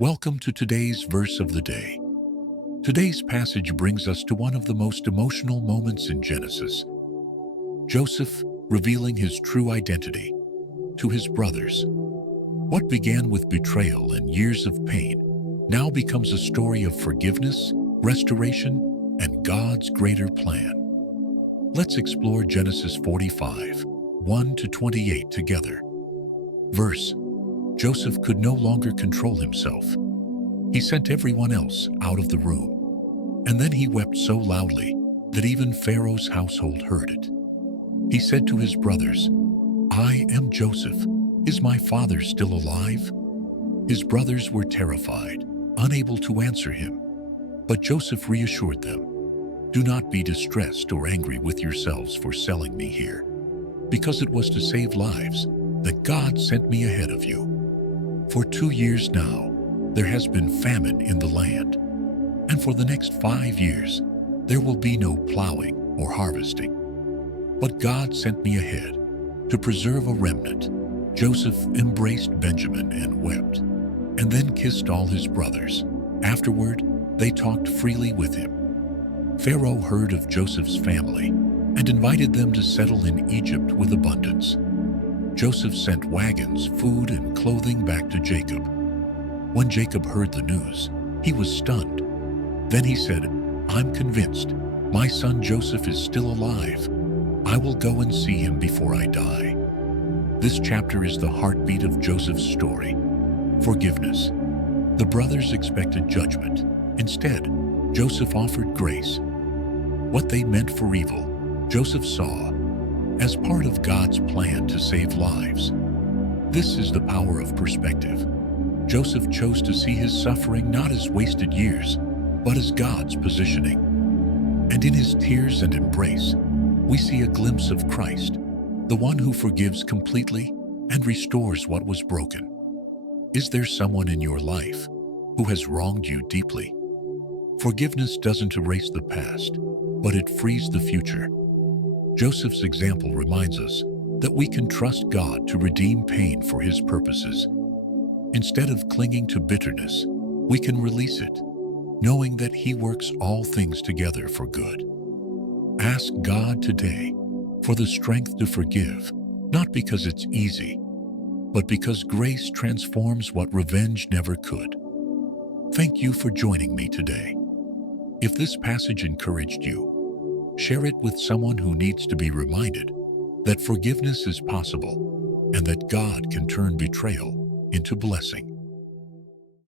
Welcome to today's verse of the day. Today's passage brings us to one of the most emotional moments in Genesis. Joseph revealing his true identity to his brothers. What began with betrayal and years of pain now becomes a story of forgiveness, restoration, and God's greater plan. Let's explore Genesis 45, 1-28 together. Verse: Joseph could no longer control himself. He sent everyone else out of the room, and then he wept so loudly that even Pharaoh's household heard it. He said to his brothers, "I am Joseph. Is my father still alive?" His brothers were terrified, unable to answer him. But Joseph reassured them, "Do not be distressed or angry with yourselves for selling me here, because it was to save lives that God sent me ahead of you. For 2 years now, there has been famine in the land, and for the next 5 years, there will be no plowing or harvesting. But God sent me ahead to preserve a remnant." Joseph embraced Benjamin and wept, and then kissed all his brothers. Afterward, they talked freely with him. Pharaoh heard of Joseph's family and invited them to settle in Egypt with abundance. Joseph sent wagons, food, and clothing back to Jacob. When Jacob heard the news, he was stunned. Then he said, "I'm convinced my son Joseph is still alive. I will go and see him before I die." This chapter is the heartbeat of Joseph's story. Forgiveness. The brothers expected judgment. Instead, Joseph offered grace. What they meant for evil, Joseph saw as part of God's plan to save lives. This is the power of perspective. Joseph chose to see his suffering not as wasted years, but as God's positioning. And in his tears and embrace, we see a glimpse of Christ, the one who forgives completely and restores what was broken. Is there someone in your life who has wronged you deeply? Forgiveness doesn't erase the past, but it frees the future. Joseph's example reminds us that we can trust God to redeem pain for His purposes. Instead of clinging to bitterness, we can release it, knowing that He works all things together for good. Ask God today for the strength to forgive, not because it's easy, but because grace transforms what revenge never could. Thank you for joining me today. If this passage encouraged you, share it with someone who needs to be reminded that forgiveness is possible and that God can turn betrayal into blessing.